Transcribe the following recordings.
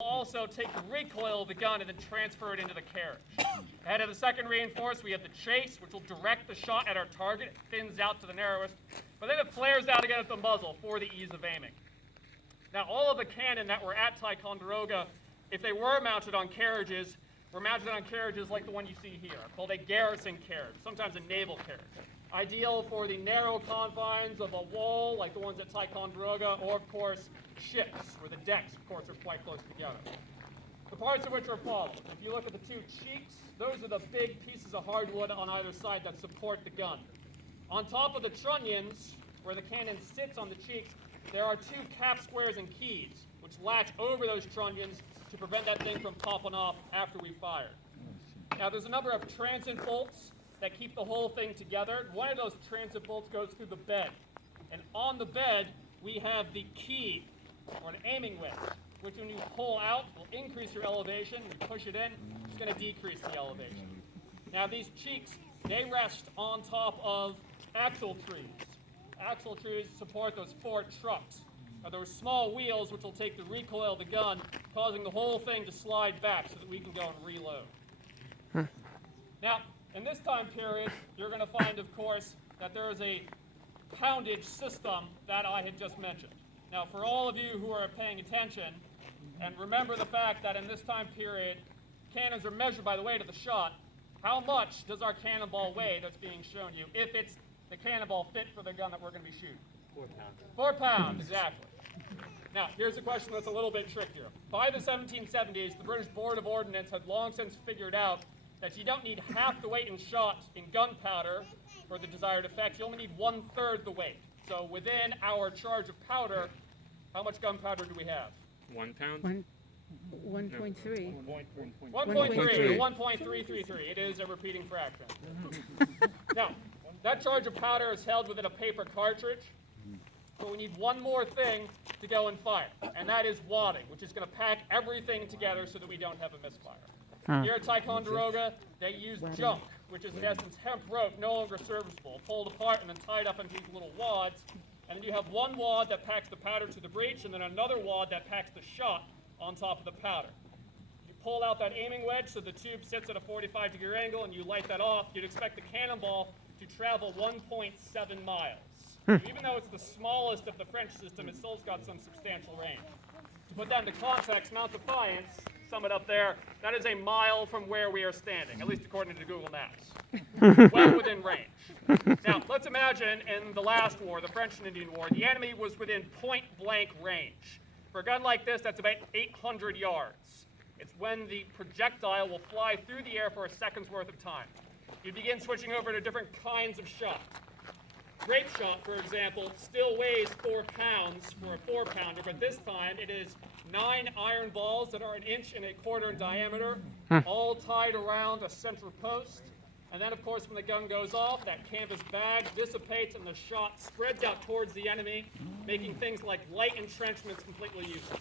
Also take the recoil of the gun and then transfer it into the carriage. Ahead of the second reinforce, we have the chase, which will direct the shot at our target. It thins out to the narrowest, but then it flares out again at the muzzle for the ease of aiming. Now, all of the cannon that were at Ticonderoga, if they were mounted on carriages, were mounted on carriages like the one you see here, called a garrison carriage, sometimes a naval carriage. Ideal for the narrow confines of a wall, like the ones at Ticonderoga, or, of course, ships, where the decks, of course, are quite close together. The parts of which are followed. If you look at the two cheeks, those are the big pieces of hardwood on either side that support the gun. On top of the trunnions, where the cannon sits on the cheeks, there are two cap squares and keys, which latch over those trunnions to prevent that thing from popping off after we fire. Now, there's a number of transit bolts that keep the whole thing together. One of those transit bolts goes through the bed. And on the bed, we have the key, or an aiming wedge, which when you pull out will increase your elevation. When you push it in, it's going to decrease the elevation. Now, these cheeks, they rest on top of axle trees. Axle trees support those four trucks. Now, those small wheels which will take the recoil of the gun, causing the whole thing to slide back so that we can go and reload. Now, in this time period, you're going to find, of course, that there is a poundage system that I had just mentioned. Now, for all of you who are paying attention, and remember the fact that in this time period, cannons are measured by the weight of the shot, how much does our cannonball weigh that's being shown you, if it's the cannonball fit for the gun that we're going to be shooting? 4 pounds. 4 pounds, exactly. Now, here's a question that's a little bit trickier. By the 1770s, the British Board of Ordnance had long since figured out that you don't need half the weight in shot in gunpowder for the desired effect. You only need 1/3 the weight. So within our charge of powder, how much gunpowder do we have? 1 pound? 1.3. 1.3, 1.333. It is a repeating fraction. Now, that charge of powder is held within a paper cartridge. But we need one more thing to go and fire, and that is wadding, which is going to pack everything together so that we don't have a misfire. Here at Ticonderoga, they use junk, which is in essence hemp rope, no longer serviceable, pulled apart and then tied up into these little wads. And then you have one wad that packs the powder to the breech, and then another wad that packs the shot on top of the powder. You pull out that aiming wedge so the tube sits at a 45-degree angle, and you light that off. You'd expect the cannonball to travel 1.7 miles. Even though it's the smallest of the French system, it still's got some substantial range. To put that into context, Mount Defiance, summit up there, that is a mile from where we are standing, at least according to Google Maps. Well within range. Now, let's imagine in the last war, the French and Indian War, the enemy was within point-blank range. For a gun like this, that's about 800 yards. It's when the projectile will fly through the air for a second's worth of time. You begin switching over to different kinds of shot. Grape shot, for example, still weighs 4 pounds for a 4-pounder, but this time it is 9 iron balls that are 1.25 inches in diameter, all tied around a central post. And then, of course, when the gun goes off, that canvas bag dissipates and the shot spreads out towards the enemy, making things like light entrenchments completely useless.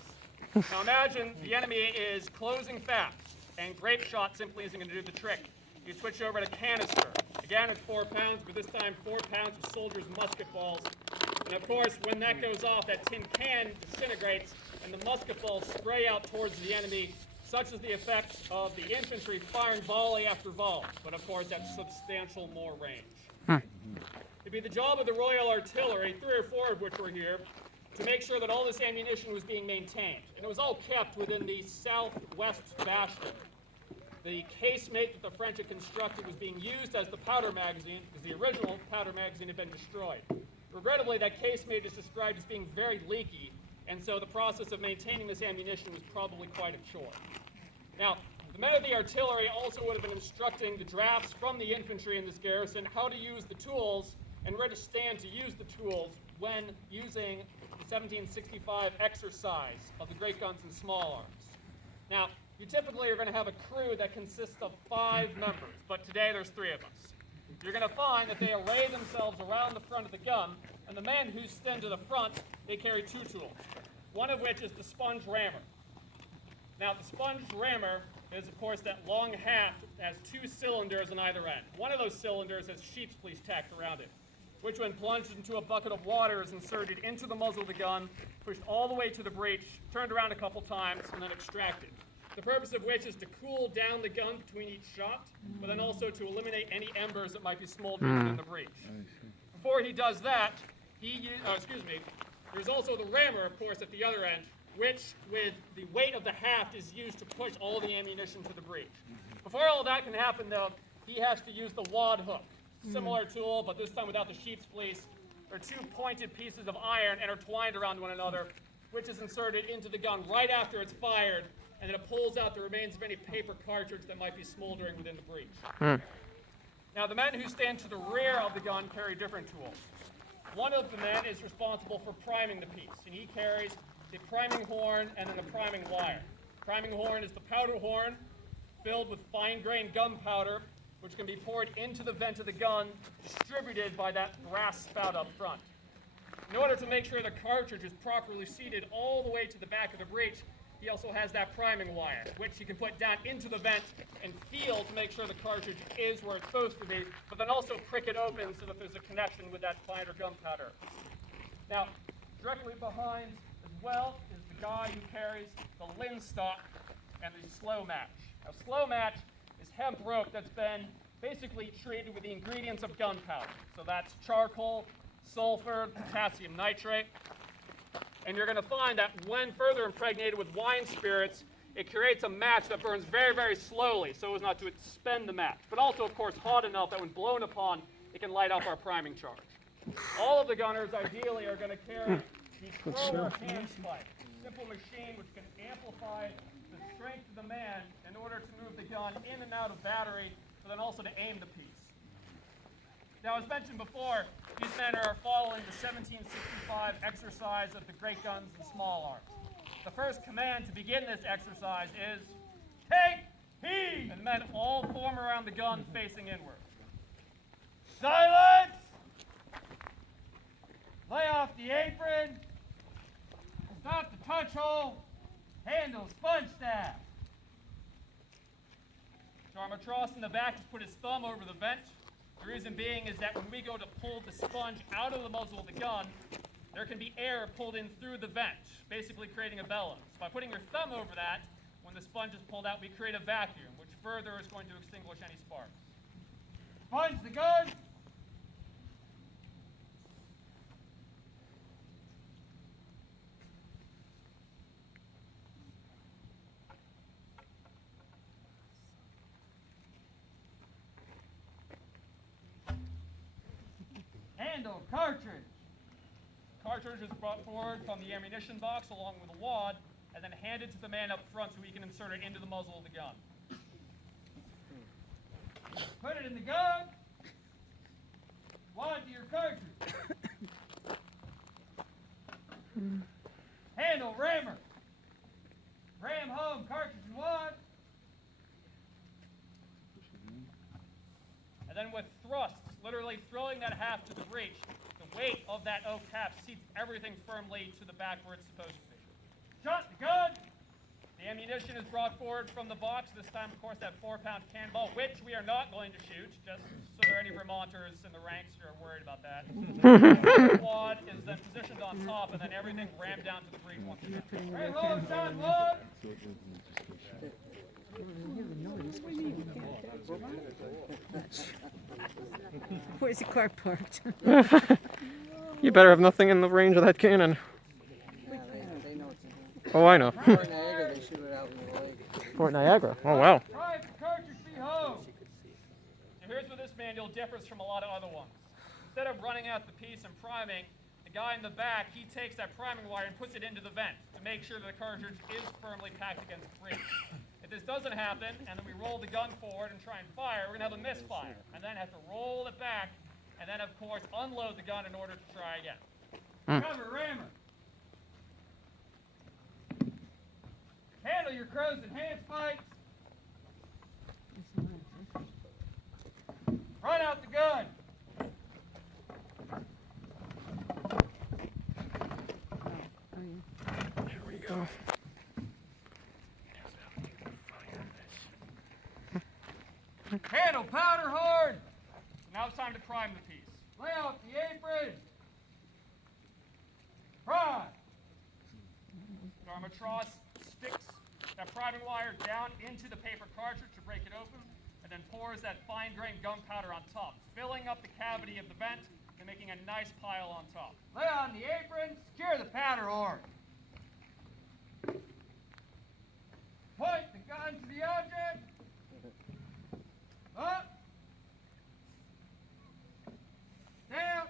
Now imagine the enemy is closing fast, and grape shot simply isn't going to do the trick. You switch over to canister. Again, it's 4 pounds, but this time 4 pounds of soldiers' musket balls. And of course, when that goes off, that tin can disintegrates, and the musket balls spray out towards the enemy, such is the effect of the infantry firing volley after volley. But of course, that's substantial more range. It'd be the job of the Royal Artillery, 3 or 4 of which were here, to make sure that all this ammunition was being maintained. And it was all kept within the southwest bastion. The casemate that the French had constructed was being used as the powder magazine, because the original powder magazine had been destroyed. Regrettably, that casemate is described as being very leaky, and so the process of maintaining this ammunition was probably quite a chore. Now, the men of the artillery also would have been instructing the drafts from the infantry in this garrison how to use the tools and where to stand to use the tools when using the 1765 exercise of the great guns and small arms. Now, you typically are going to have a crew that consists of 5 members, but today there's 3 of us. You're going to find that they array themselves around the front of the gun, and the men who stand to the front, they carry 2 tools, one of which is the sponge rammer. Now, the sponge rammer is, of course, that long haft that has 2 cylinders on either end. One of those cylinders has sheep's fleece tacked around it. which when plunged into a bucket of water is inserted into the muzzle of the gun, pushed all the way to the breech, turned around a couple times, and then extracted. The purpose of which is to cool down the gun between each shot, but then also to eliminate any embers that might be smoldering within the breech. Before he does that, there's also the rammer, of course, at the other end, which, with the weight of the haft, is used to push all the ammunition to the breech. Before all that can happen, though, he has to use the wad hook. Similar tool, but this time without the sheep's fleece. There are two pointed pieces of iron intertwined around one another, which is inserted into the gun right after it's fired, and then it pulls out the remains of any paper cartridge that might be smoldering within the breech. Now, the men who stand to the rear of the gun carry different tools. One of the men is responsible for priming the piece, and he carries the priming horn and then the priming wire. Priming horn is the powder horn filled with fine-grained gunpowder, which can be poured into the vent of the gun, distributed by that brass spout up front. In order to make sure the cartridge is properly seated all the way to the back of the breech, he also has that priming wire, which he can put down into the vent and feel to make sure the cartridge is where it's supposed to be, but then also prick it open so that there's a connection with that finer gunpowder. Now, directly behind as well is the guy who carries the linstock and the slow match. Now, slow match is hemp rope that's been basically treated with the ingredients of gunpowder. So that's charcoal, sulfur, potassium nitrate. And you're going to find that when further impregnated with wine spirits, it creates a match that burns very, very slowly so as not to expend the match, but also, of course, hot enough that when blown upon, it can light up our priming charge. All of the gunners, ideally, are going to carry the thrower hand spike, a simple machine which can amplify the strength of the man in order to move the gun in and out of battery, but then also to aim the piece. Now, as mentioned before, these men are following the 1765 exercise of the great guns and small arms. The first command to begin this exercise is, take heed! And the men all form around the gun facing inward. Silence! Lay off the apron. Stop the touch hole. Handle sponge staff. Charmatross in the back has put his thumb over the vent. The reason being is that when we go to pull the sponge out of the muzzle of the gun, there can be air pulled in through the vent, basically creating a bellows. By putting your thumb over that, when the sponge is pulled out, we create a vacuum, which further is going to extinguish any sparks. Sponge the gun! Handle cartridge. Cartridge is brought forward from the ammunition box along with a wad and then handed to the man up front so he can insert it into the muzzle of the gun. Put it in the gun. Wad to your cartridge. Handle rammer. Ram home cartridge and wad. And then with thrusts, literally throwing that haft to the breech, the weight of that oak haft seats everything firmly to the back where it's supposed to be. Shot the gun! The ammunition is brought forward from the box, this time, of course, that 4-pound cannonball, which we are not going to shoot, just so there are any Vermonters in the ranks who are worried about that. The wad is then positioned on top, and then everything rammed down to the breech once again. Very low, shot one! Where's the car parked? You better have nothing in the range of that cannon. Yeah, they know what to do. Oh, I know. Fort Niagara, they shoot it out in the lake. Fort Niagara. Oh, wow. Drive the cartridge be home. So here's where this manual differs from a lot of other ones. Instead of running out the piece and priming, the guy in the back, he takes that priming wire and puts it into the vent to make sure that the cartridge is firmly packed against the breech. If this doesn't happen, and then we roll the gun forward and try and fire, we're going to have a misfire, and then have to roll it back, and then, of course, unload the gun in order to try again. Cover rammer. Handle your crows and hand spikes. Run out the gun. There we go. Handle powder hard. Now it's time to prime the piece. Lay off the apron. Prime. Armatros sticks that priming wire down into the paper cartridge to break it open, and then pours that fine-grained gunpowder on top, filling up the cavity of the vent and making a nice pile on top. Lay on the apron, secure the powder horn. Point the gun to the object. Up. Down.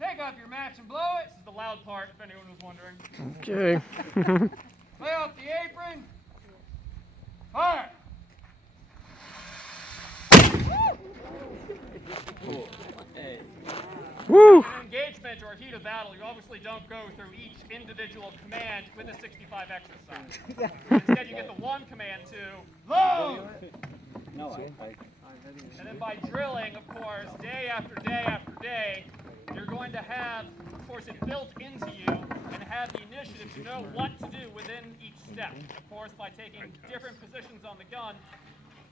Take off your match and blow it. This is the loud part, if anyone was wondering. Okay. Lay off the apron. Fire. Woo! In an engagement or a heat of battle, you obviously don't go through each individual command with a 65 exercise. Instead, you get the one command to load. No, And then by drilling, of course, day after day after day, you're going to have, of course, it built into you and have the initiative to know what to do within each step. Of course, by taking different positions on the gun,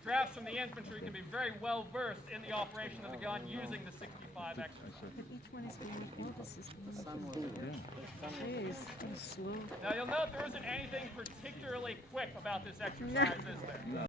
drafts from the infantry can be very well versed in the operation of the gun using the 65 exercise. But each one is going to know the system. sun was Jeez, so slow. Now you'll note there isn't anything particularly quick about this exercise, is there?